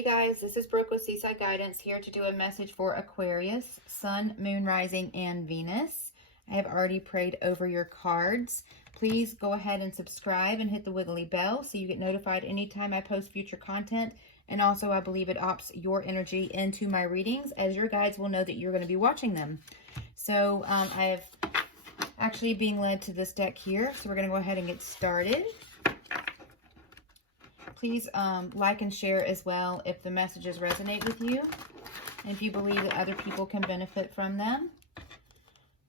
Hey guys, this is Brooke with Seaside Guidance, here to do a message for Aquarius, Sun, Moon, Rising, and Venus. I have already prayed over your cards. Please go ahead and subscribe and hit the wiggly bell so you get notified anytime I post future content. And also, I believe it opts your energy into my readings, as your guides will know that you're going to be watching them. So I have actually being led to this deck here, so we're going to go ahead and get started. Please like and share as well if the messages resonate with you, and if you believe that other people can benefit from them.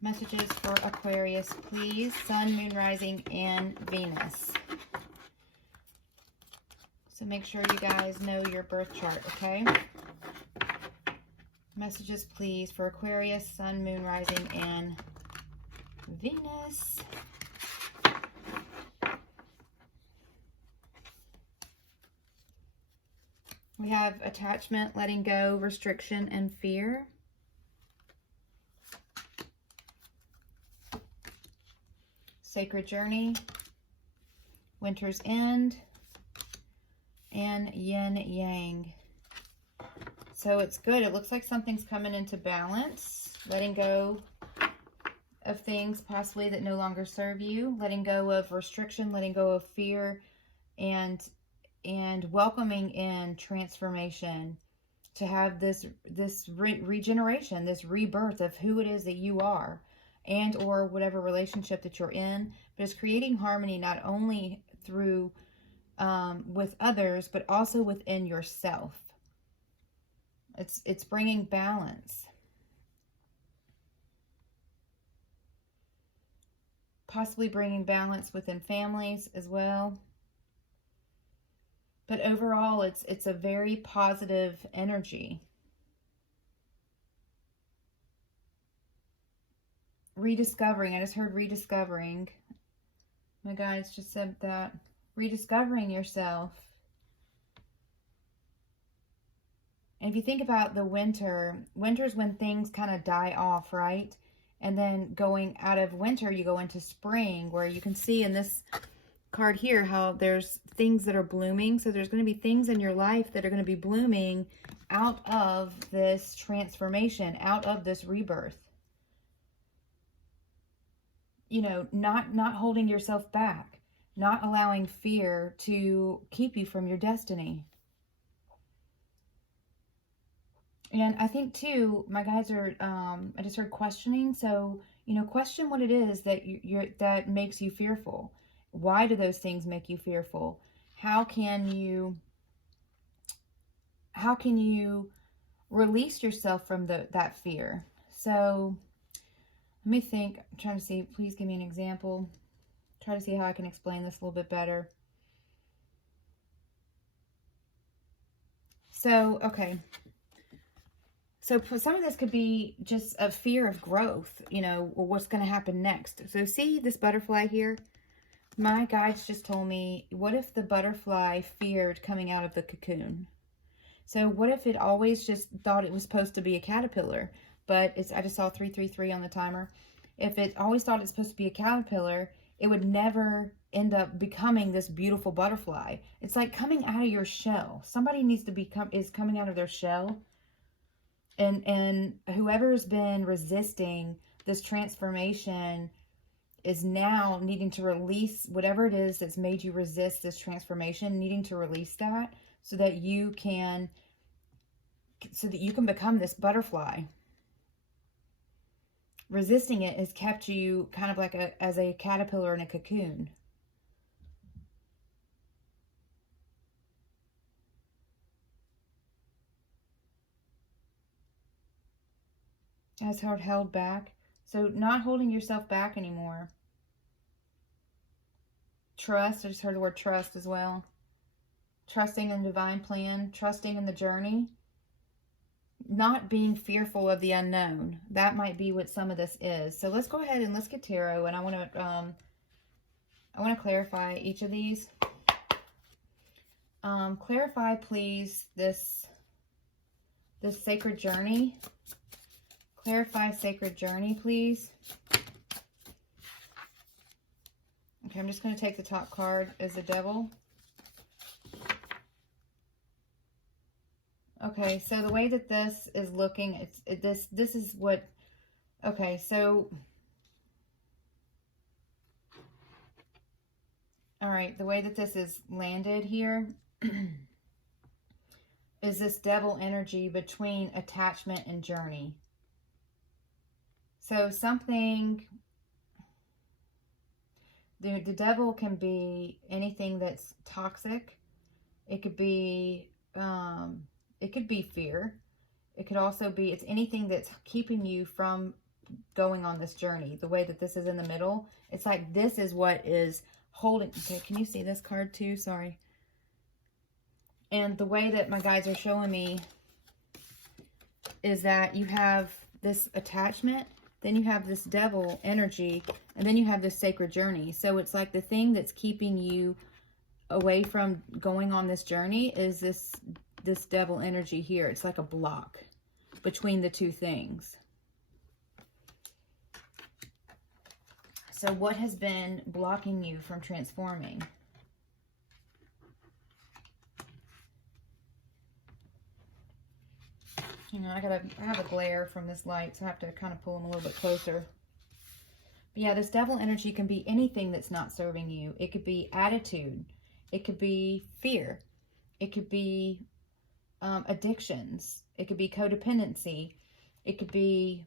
Messages for Aquarius, please. Sun, Moon, Rising, and Venus. So make sure you guys know your birth chart, okay? Messages, please, for Aquarius, Sun, Moon, Rising, and Venus. We have attachment, letting go, restriction, and fear. Sacred journey, winter's end, and yin yang. So it's good. It looks like something's coming into balance. Letting go of things possibly that no longer serve you. Letting go of restriction, letting go of fear, and welcoming in transformation, to have this regeneration, this rebirth of who it is that you are, and or whatever relationship that you're in. But it's creating harmony not only through with others, but also within yourself. It's bringing balance, possibly bringing balance within families as well. But overall, it's a very positive energy. Rediscovering. I just heard rediscovering. My guides just said that. Rediscovering yourself. And if you think about the winter's when things kind of die off, right? And then going out of winter, you go into spring, where you can see in this card here how there's things that are blooming. So there's going to be things in your life that are going to be blooming out of this transformation, out of this rebirth. You know, not holding yourself back, not allowing fear to keep you from your destiny. And I think too, my guides are, I just heard questioning. So, you know, question what it is that that makes you fearful. Why do those things make you fearful? How can you release yourself from that fear? So let me think. I'm trying to see. Please give me an example. Try to see how I can explain this a little bit better. So, okay. So some of this could be just a fear of growth, you know, or what's going to happen next. So see this butterfly here? My guides just told me, what if the butterfly feared coming out of the cocoon? So what if it always just thought it was supposed to be a caterpillar, but I just saw 333 on the timer. If it always thought it's supposed to be a caterpillar, it would never end up becoming this beautiful butterfly. It's like coming out of your shell. Somebody needs to is coming out of their shell. And whoever's been resisting this transformation is now needing to release whatever it is that's made you resist this transformation, needing to release that so that you can become this butterfly. Resisting it has kept you kind of like as a caterpillar in a cocoon. As held back. So not holding yourself back anymore. Trust. I just heard the word trust as well. Trusting in the divine plan. Trusting in the journey. Not being fearful of the unknown. That might be what some of this is. So let's go ahead and let's get tarot. And I want to clarify each of these. Clarify, please, this sacred journey. Clarify sacred journey, please. Okay, I'm just going to take the top card as the devil. Okay, so the way that this is looking, this is what, okay, so, all right, the way that this is landed here is this devil energy between attachment and journey. So something, the devil can be anything that's toxic. It could be fear. It could also be, it's anything that's keeping you from going on this journey. The way that this is in the middle, it's like this is what is holding. Okay, can you see this card too? Sorry. And the way that my guides are showing me is that you have this attachment, then you have this devil energy, and then you have this sacred journey. So it's like the thing that's keeping you away from going on this journey is this devil energy here. It's like a block between the two things. So what has been blocking you from transforming? You know, I have a glare from this light, so I have to kind of pull them a little bit closer. But yeah, this devil energy can be anything that's not serving you. It could be attitude. It could be fear. It could be addictions. It could be codependency. It could be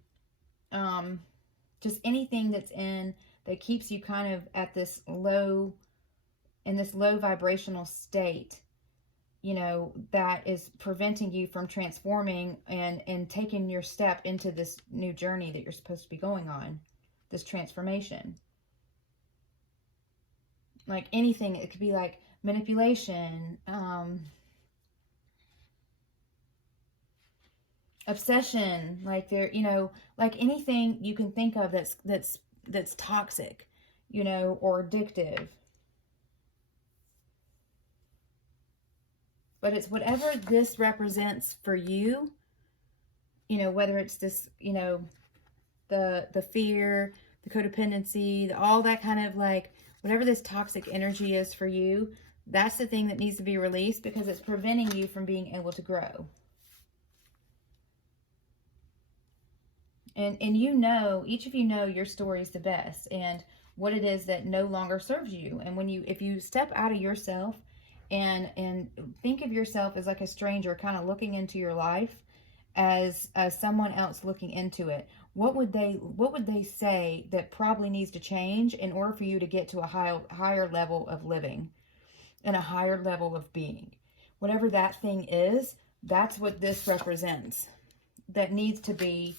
just anything that keeps you kind of at this low vibrational state, you know, that is preventing you from transforming and taking your step into this new journey that you're supposed to be going on, this transformation. Like anything, it could be like manipulation, obsession, like there, you know, like anything you can think of that's toxic, you know, or addictive. But it's whatever this represents for you, you know, whether it's this, you know, the fear, the codependency, all that kind of like, whatever this toxic energy is for you, that's the thing that needs to be released because it's preventing you from being able to grow. And you know, each of you know your story is the best and what it is that no longer serves you. And if you step out of yourself and think of yourself as like a stranger kind of looking into your life as someone else looking into it, what would they say that probably needs to change in order for you to get to a higher level of living and a higher level of being? Whatever that thing is, that's what this represents, that needs to be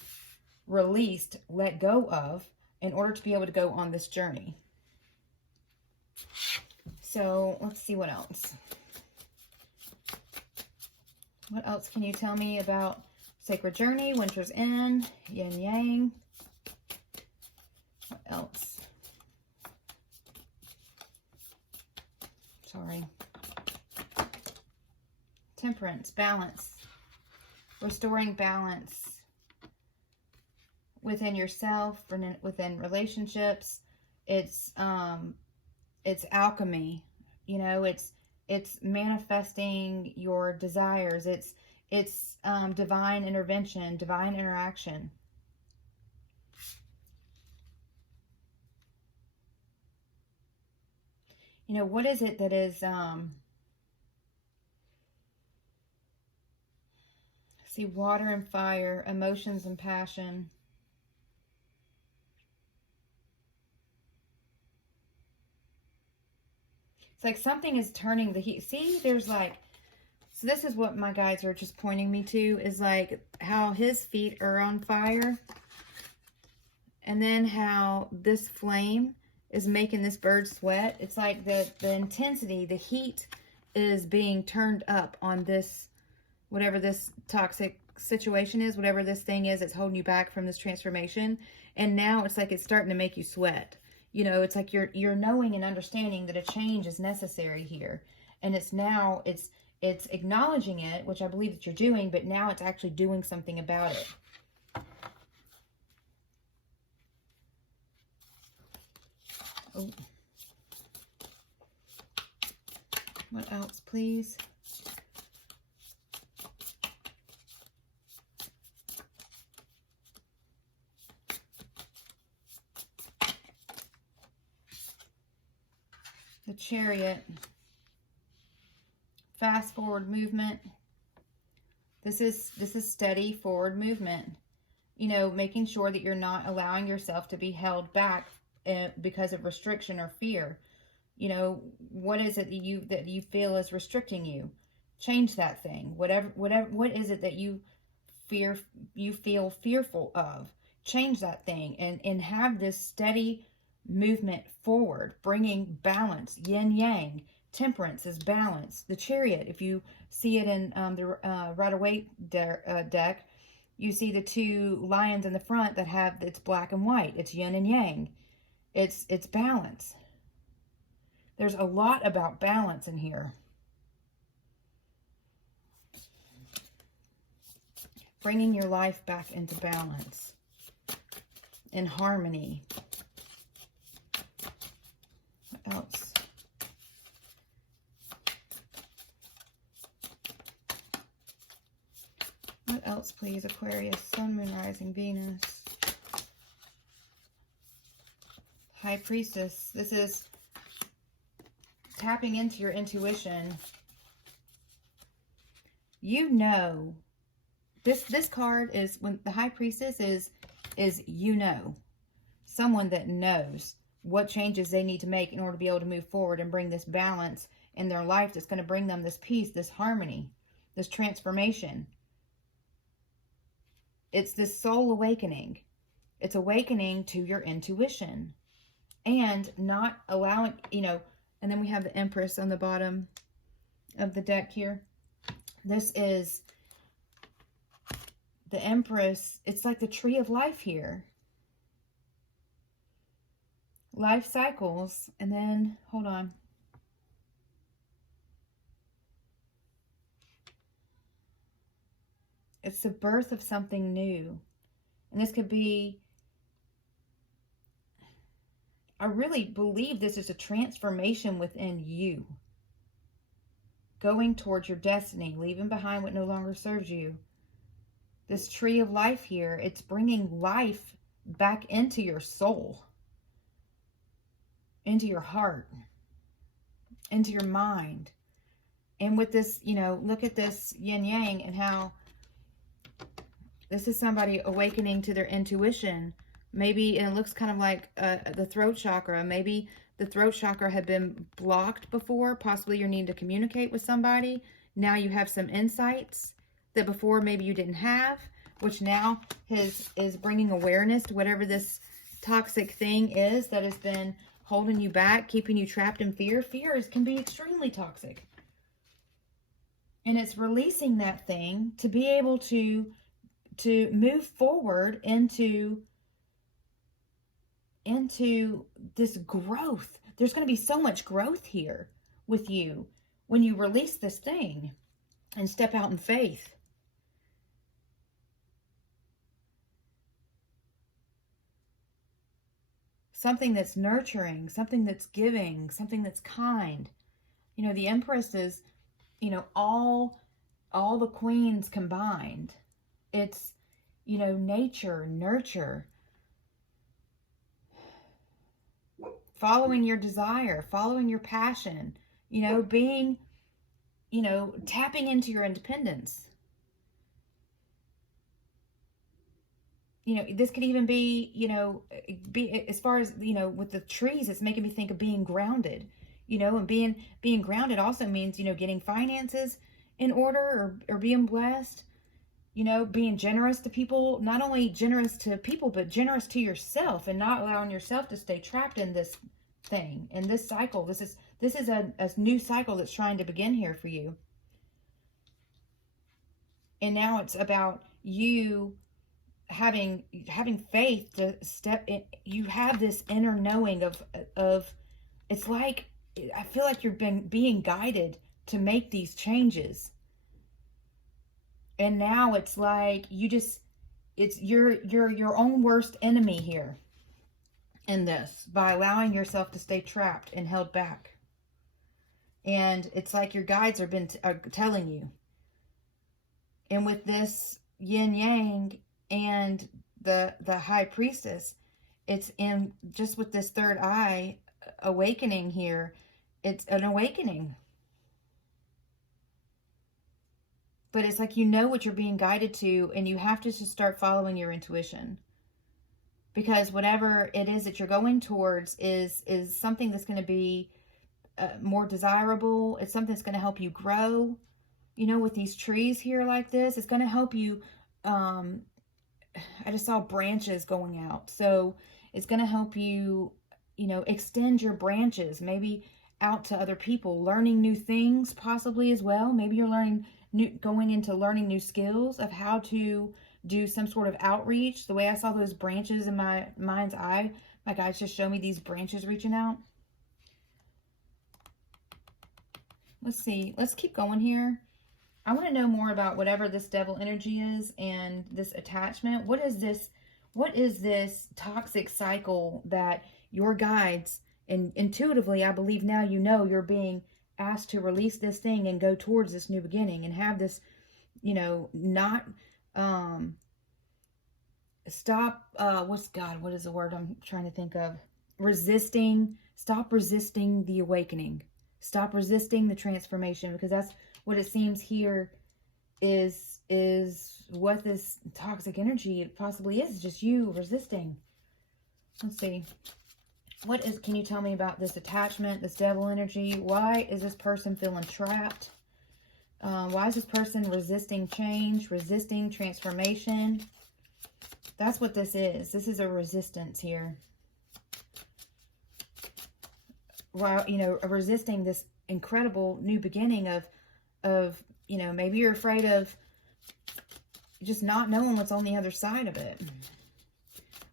released, let go of, in order to be able to go on this journey. So let's see what else. What else can you tell me about sacred journey, winter's end, yin yang? What else? Sorry. Temperance, balance, restoring balance within yourself, within relationships. It's alchemy, you know, it's manifesting your desires. It's divine intervention, divine interaction. You know, what is it that is, see, water and fire, emotions and passion. It's like something is turning the heat. See, there's like, so this is what my guides are just pointing me to, is like how his feet are on fire. And then how this flame is making this bird sweat. It's like the intensity, the heat is being turned up on this, whatever this toxic situation is, whatever this thing is that's holding you back from this transformation. And now it's like it's starting to make you sweat. You know, it's like you're knowing and understanding that a change is necessary here. And it's acknowledging it, which I believe that you're doing, but now it's actually doing something about it. Oh. What else, please? Chariot. Fast forward movement. This is steady forward movement. You know, making sure that you're not allowing yourself to be held back because of restriction or fear. You know, what is it that you feel is restricting you? Change that thing. What is it that you feel fearful of? Change that thing and have this steady movement forward, bringing balance, yin yang. Temperance is balance. The Chariot, if you see it in the Rider-Waite deck, you see the two lions in the front that have, it's black and white. It's yin and yang. It's balance. There's a lot about balance in here. Bringing your life back into balance, in harmony. What else? What else, please, Aquarius? Sun, Moon, Rising, Venus. High Priestess. This is tapping into your intuition. You know, this card is, when the High Priestess is you know, someone that knows what changes they need to make in order to be able to move forward and bring this balance in their life that's going to bring them this peace, this harmony, this transformation. It's this soul awakening. It's awakening to your intuition and not allowing, you know, and then we have the Empress on the bottom of the deck here. This is the Empress. It's like the tree of life here. Life cycles. And then, hold on. It's the birth of something new. And this could be, I really believe this is a transformation within you. Going towards your destiny, leaving behind what no longer serves you. This tree of life here, it's bringing life back into your soul, into your heart, into your mind. And with this, you know, look at this yin yang and how this is somebody awakening to their intuition. Maybe, and it looks kind of like the throat chakra. Maybe the throat chakra had been blocked before. Possibly you're needing to communicate with somebody. Now you have some insights that before maybe you didn't have, which now is bringing awareness to whatever this toxic thing is that has been holding you back, keeping you trapped in fear. Fear can be extremely toxic. And it's releasing that thing to be able to move forward into this growth. There's going to be so much growth here with you when you release this thing and step out in faith. Something that's nurturing, something that's giving, something that's kind. You know, the Empress is, you know, all the queens combined. It's, you know, nature, nurture, following your desire, following your passion, you know, being, you know, tapping into your independence. You know, this could even be, you know, as far as, you know, with the trees, it's making me think of being grounded, you know, and being grounded also means, you know, getting finances in order or being blessed, you know, being generous to people, not only generous to people, but generous to yourself and not allowing yourself to stay trapped in this thing, in this cycle. This is a new cycle that's trying to begin here for you. And now it's about you having faith to step in. You have this inner knowing of it's like, I feel like you're being guided to make these changes. And now it's like it's your own worst enemy here in this, by allowing yourself to stay trapped and held back. And it's like your guides are telling you. And with this yin yang and the High Priestess, it's in just with this third eye awakening here. it's an awakening. But it's like you know what you're being guided to, and you have to just start following your intuition. Because whatever it is that you're going towards is something that's going to be more desirable. It's something that's going to help you grow. You know, with these trees here like this, it's going to help you. I just saw branches going out. So it's going to help you, you know, extend your branches, maybe out to other people, learning new things possibly as well. Maybe you're going into learning new skills of how to do some sort of outreach. The way I saw those branches in my mind's eye, my guides just showed me these branches reaching out. Let's see. Let's keep going here. I want to know more about whatever this devil energy is and this attachment. What is this toxic cycle that your guides, and intuitively, I believe now you know you're being asked to release this thing and go towards this new beginning and have this, you know, not stop, what is the word I'm trying to think of? Stop resisting the awakening. Stop resisting the transformation, because that's what it seems here is what this toxic energy possibly is. Just you resisting. Let's see. Can you tell me about this attachment, this devil energy? Why is this person feeling trapped? Why is this person resisting change, resisting transformation? That's what this is. This is a resistance here. While, you know, resisting this incredible new beginning of, you know, maybe you're afraid of just not knowing what's on the other side of it.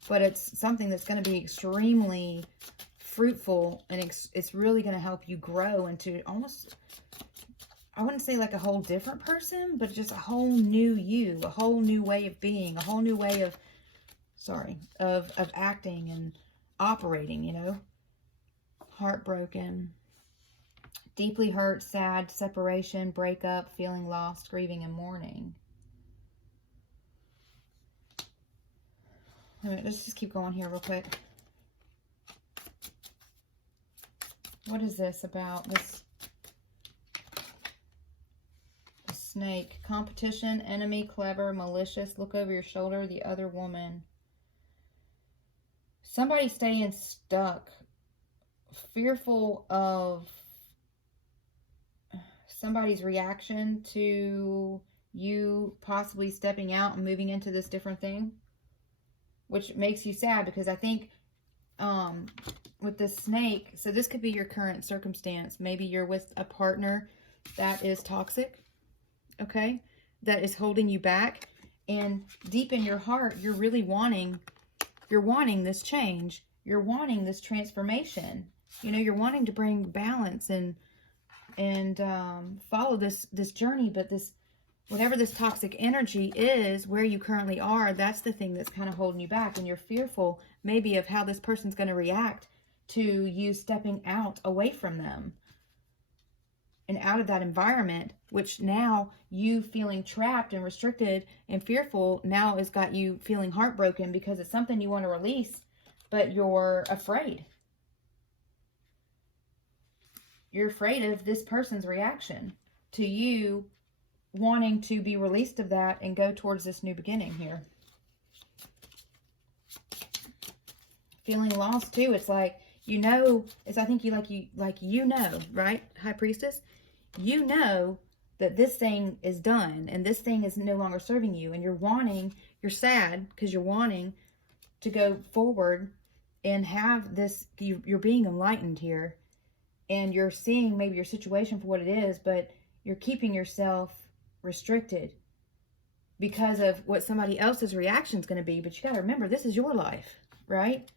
But it's something that's going to be extremely fruitful, and it's really going to help you grow into almost, I wouldn't say like a whole different person, but just a whole new you, a whole new way of being, a whole new way of, of acting and operating, you know. Heartbroken, deeply hurt, sad, separation, breakup, feeling lost, grieving, and mourning. Let's just keep going here real quick. What is this about? This snake. Competition, enemy, clever, malicious, look over your shoulder, the other woman. Somebody staying stuck, fearful of somebody's reaction to you possibly stepping out and moving into this different thing, which makes you sad, because I think with this snake, so this could be your current circumstance. Maybe you're with a partner that is toxic, okay, that is holding you back, and deep in your heart, you're really wanting this change. You're wanting this transformation. You know, you're wanting to bring balance and follow this journey, but whatever this toxic energy is, where you currently are, that's the thing that's kind of holding you back, and you're fearful maybe of how this person's going to react to you stepping out away from them and out of that environment, which now you feeling trapped and restricted and fearful now has got you feeling heartbroken, because it's something you want to release, but you're afraid. You're afraid of this person's reaction to you wanting to be released of that and go towards this new beginning here. Feeling lost too. It's like, you know, I think you know, right, High Priestess? You know that this thing is done and this thing is no longer serving you, and you're sad because you're wanting to go forward and have this, you're being enlightened here, and you're seeing maybe your situation for what it is, but you're keeping yourself restricted because of what somebody else's reaction is going to be. But you got to remember, this is your life, right?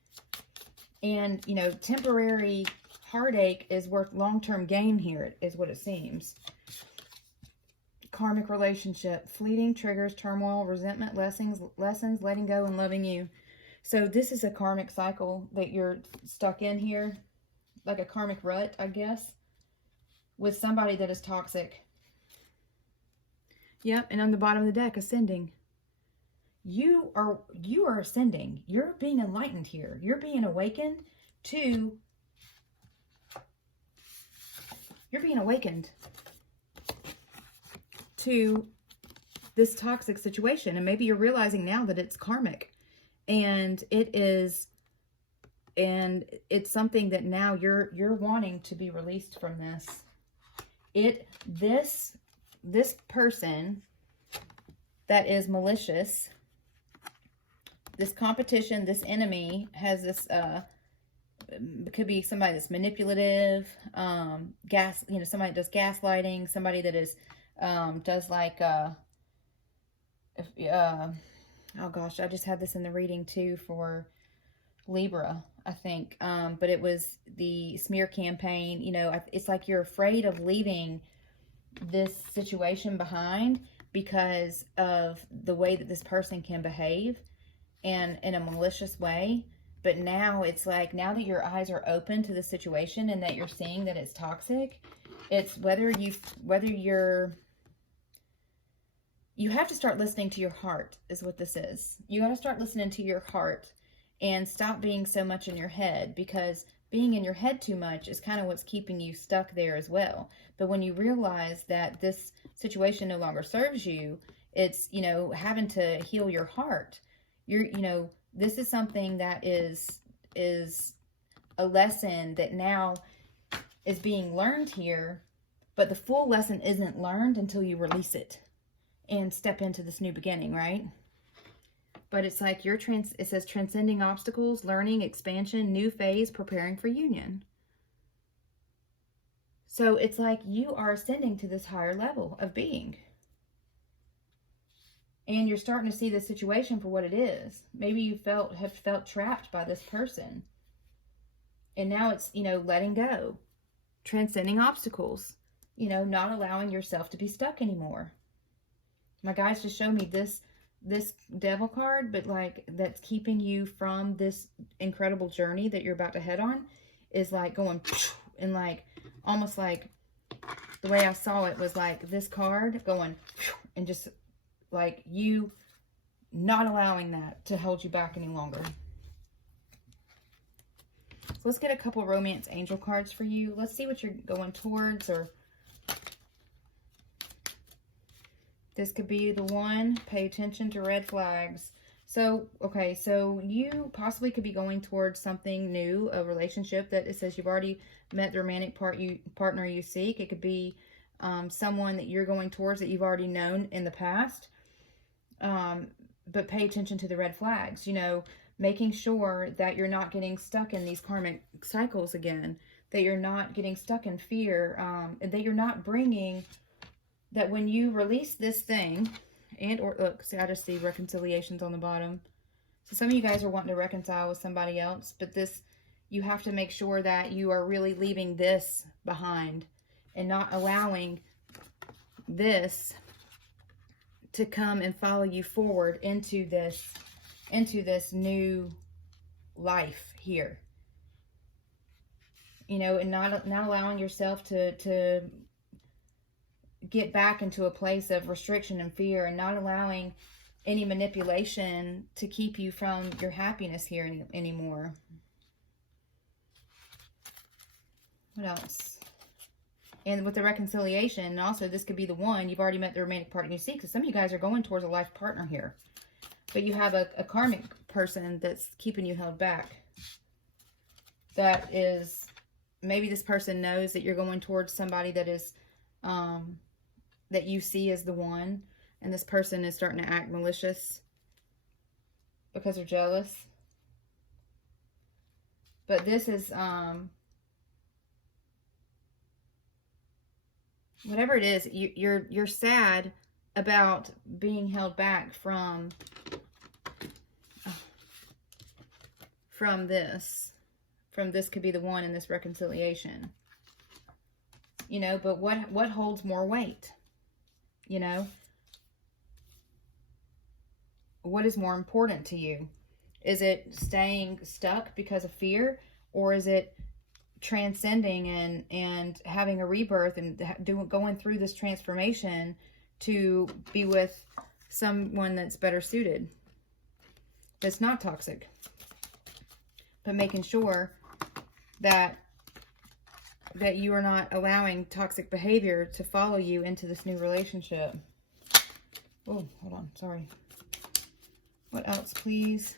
And, you know, temporary heartache is worth long-term gain here, is what it seems. Karmic relationship, fleeting triggers, turmoil, resentment, lessons, letting go, and loving you. So this is a karmic cycle that you're stuck in here, like a karmic rut, I guess, with somebody that is toxic. Yep, and on the bottom of the deck, ascending. You are ascending. You're being enlightened here. You're being awakened to You're being awakened to this toxic situation. And maybe you're realizing now that it's karmic. And it's something that now you're wanting to be released from this. This person that is malicious, this competition, this enemy has this, could be somebody that's manipulative, somebody that does gaslighting, somebody that is, does like, oh gosh, I just had this in the reading too for Libra, I think. But it was the smear campaign. You know, it's like you're afraid of leaving this situation behind because of the way that this person can behave and in a malicious way. But now it's like, now that your eyes are open to the situation and that you're seeing that it's toxic, it's you have to start listening to your heart is what this is. You got to start listening to your heart and stop being so much in your head, because being in your head too much is kind of what's keeping you stuck there as well. But when you realize that this situation no longer serves you, it's, you know, having to heal your heart. This is something that is a lesson that now is being learned here, but the full lesson isn't learned until you release it and step into this new beginning, right? But it's like it says transcending obstacles, learning, expansion, new phase, preparing for union. So it's like you are ascending to this higher level of being. And you're starting to see the situation for what it is. Maybe you have felt trapped by this person. And now it's, letting go. Transcending obstacles. Not allowing yourself to be stuck anymore. My guys just showed me this devil card, but like that's keeping you from this incredible journey that you're about to head on is like going and like almost like the way I saw it was like this card going and just like you not allowing that to hold you back any longer. So let's get a couple romance angel cards for you. Let's see what you're going towards, or this could be the one. Pay attention to red flags. So, okay, so you possibly could be going towards something new, a relationship that it says you've already met the romantic partner you seek. It could be someone that you're going towards that you've already known in the past. But pay attention to the red flags, making sure that you're not getting stuck in these karmic cycles again, that you're not getting stuck in fear, and that you're not bringing... that when you release this thing, look, see, I just see reconciliations on the bottom. So some of you guys are wanting to reconcile with somebody else, but you have to make sure that you are really leaving this behind and not allowing this to come and follow you forward into this new life here. And not allowing yourself to get back into a place of restriction and fear, and not allowing any manipulation to keep you from your happiness here anymore. What else? And with the reconciliation, and also this could be the one, you've already met the romantic partner you seek, because some of you guys are going towards a life partner here. But you have a karmic person that's keeping you held back. That is, maybe this person knows that you're going towards somebody that is... that you see as the one, and this person is starting to act malicious because they're jealous. But this is, whatever it is, you're sad about being held back from this. From this could be the one in this reconciliation. But what holds more weight? What is more important to you? Is it staying stuck because of fear, or is it transcending and having a rebirth and going through this transformation to be with someone that's better suited, that's not toxic, but making sure that that you are not allowing toxic behavior to follow you into this new relationship. Oh, hold on. Sorry. What else, please?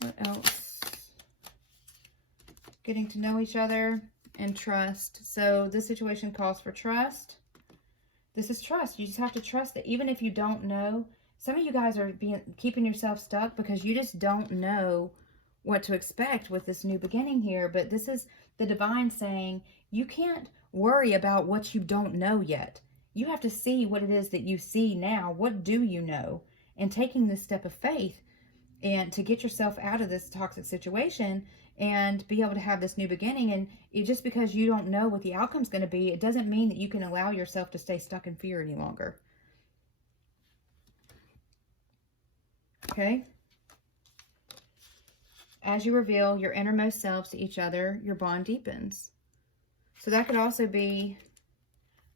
What else? Getting to know each other and trust. So this situation calls for trust. This is trust. You just have to trust that even if you don't know, some of you guys are keeping yourself stuck because you just don't know what to expect with this new beginning here. But this is the divine saying, you can't worry about what you don't know yet. You have to see what it is that you see now. What do you know? And taking this step of faith and to get yourself out of this toxic situation and be able to have this new beginning. And just because you don't know what the outcome's going to be, it doesn't mean that you can allow yourself to stay stuck in fear any longer. Okay? As you reveal your innermost selves to each other, your bond deepens. So that could also be,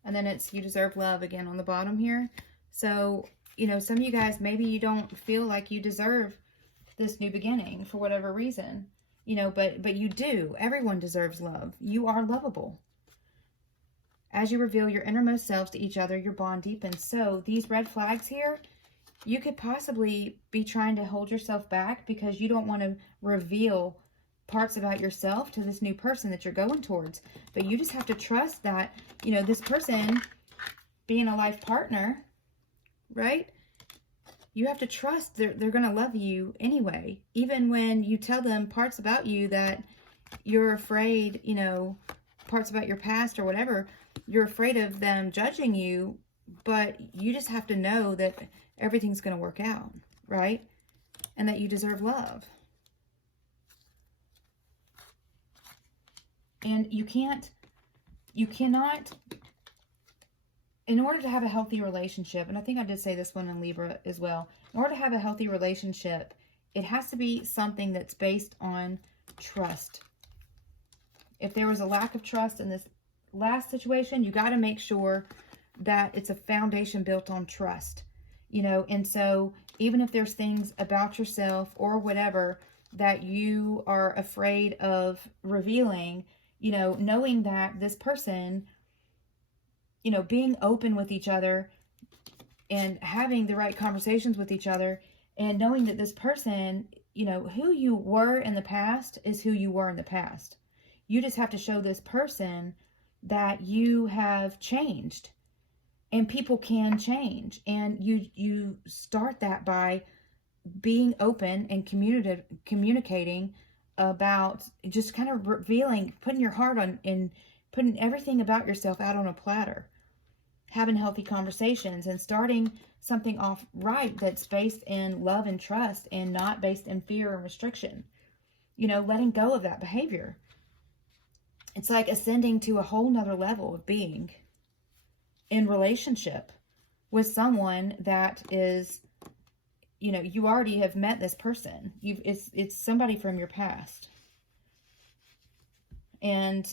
and then it's you deserve love again on the bottom here. So, you know, some of you guys, maybe you don't feel like you deserve this new beginning for whatever reason, you know, but you do. Everyone deserves love. You are lovable. As you reveal your innermost selves to each other, your bond deepens. So these red flags here, you could possibly be trying to hold yourself back because you don't want to reveal parts about yourself to this new person that you're going towards. But you just have to trust that, you know, this person being a life partner, right? You have to trust they're going to love you anyway. Even when you tell them parts about you that you're afraid, you know, parts about your past or whatever, you're afraid of them judging you, but you just have to know that everything's going to work out, right? And that you deserve love. And you cannot, in order to have a healthy relationship, and I think I did say this one in Libra as well, in order to have a healthy relationship, it has to be something that's based on trust. If there was a lack of trust in this last situation, you got to make sure that it's a foundation built on trust, you know. And so even if there's things about yourself or whatever that you are afraid of revealing, you know, knowing that this person, you know, being open with each other and having the right conversations with each other and knowing that this person, you know, who you were in the past is who you were in the past. You just have to show this person that you have changed, and people can change. And you start that by being open and communicating about just kind of revealing, putting your heart on and putting everything about yourself out on a platter. Having healthy conversations and starting something off right that's based in love and trust and not based in fear and restriction. You know, letting go of that behavior. It's like ascending to a whole nother level of being in relationship with someone that is, you know, you already have met this person. It's somebody from your past. And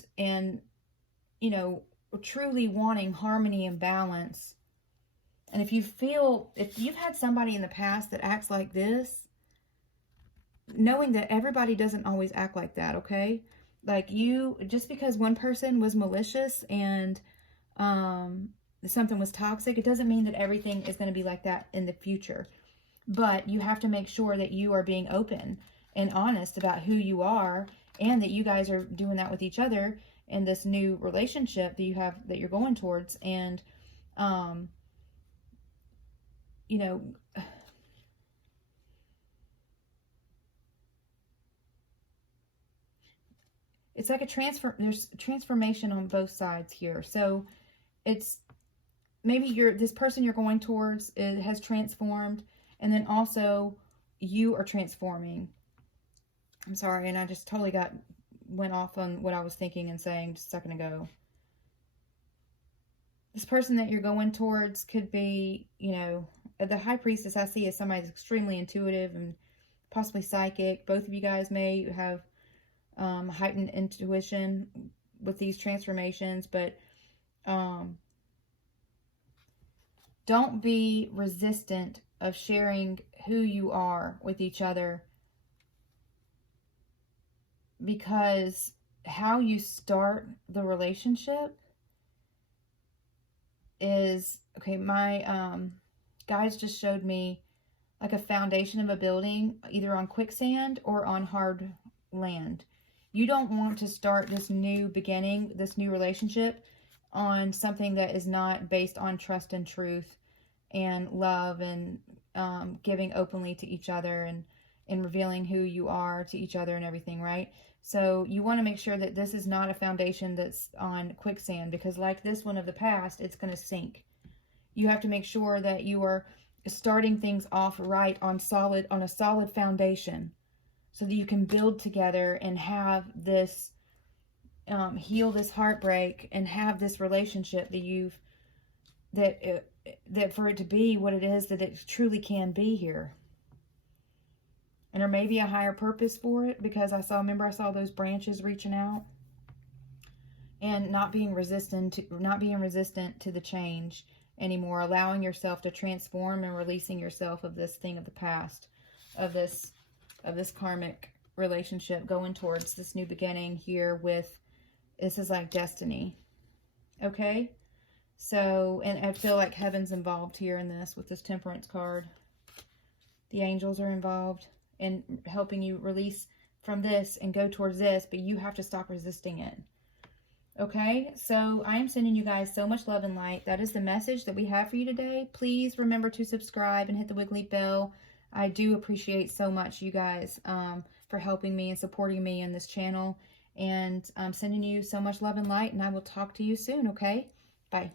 you know, truly wanting harmony and balance. And if you've had somebody in the past that acts like this, knowing that everybody doesn't always act like that, okay? Like just because one person was malicious and something was toxic, it doesn't mean that everything is going to be like that in the future. But you have to make sure that you are being open and honest about who you are, and that you guys are doing that with each other in this new relationship that you're going towards. And you know, it's like there's transformation on both sides here. So it's maybe this person you're going towards has transformed, and then also you are transforming. I'm sorry, and I just totally went off on what I was thinking and saying just a second ago. This person that you're going towards could be, you know, the High Priestess I see as somebody that's extremely intuitive and possibly psychic. Both of you guys may have heightened intuition with these transformations, but don't be resistant of sharing who you are with each other, because how you start the relationship is, okay, my guides just showed me like a foundation of a building, either on quicksand or on hard land. You don't want to start this new beginning, this new relationship, on something that is not based on trust and truth and love and giving openly to each other and revealing who you are to each other and everything, right? So you want to make sure that this is not a foundation that's on quicksand, because like this one of the past, it's going to sink. You have to make sure that you are starting things off right on a solid foundation, so that you can build together and have this heal this heartbreak and have this relationship that for it to be what it is that it truly can be here. And there may be a higher purpose for it, because I saw those branches reaching out and not being resistant to the change anymore, allowing yourself to transform and releasing yourself of this thing of the past, of this karmic relationship, going towards this new beginning here with, this is like destiny. Okay? So, and I feel like heaven's involved here in this with this Temperance card. The angels are involved in helping you release from this and go towards this, but you have to stop resisting it. Okay, so I am sending you guys so much love and light. That is the message that we have for you today. Please remember to subscribe and hit the wiggly bell. I do appreciate so much you guys for helping me and supporting me in this channel. And I'm sending you so much love and light, and I will talk to you soon, okay? Bye.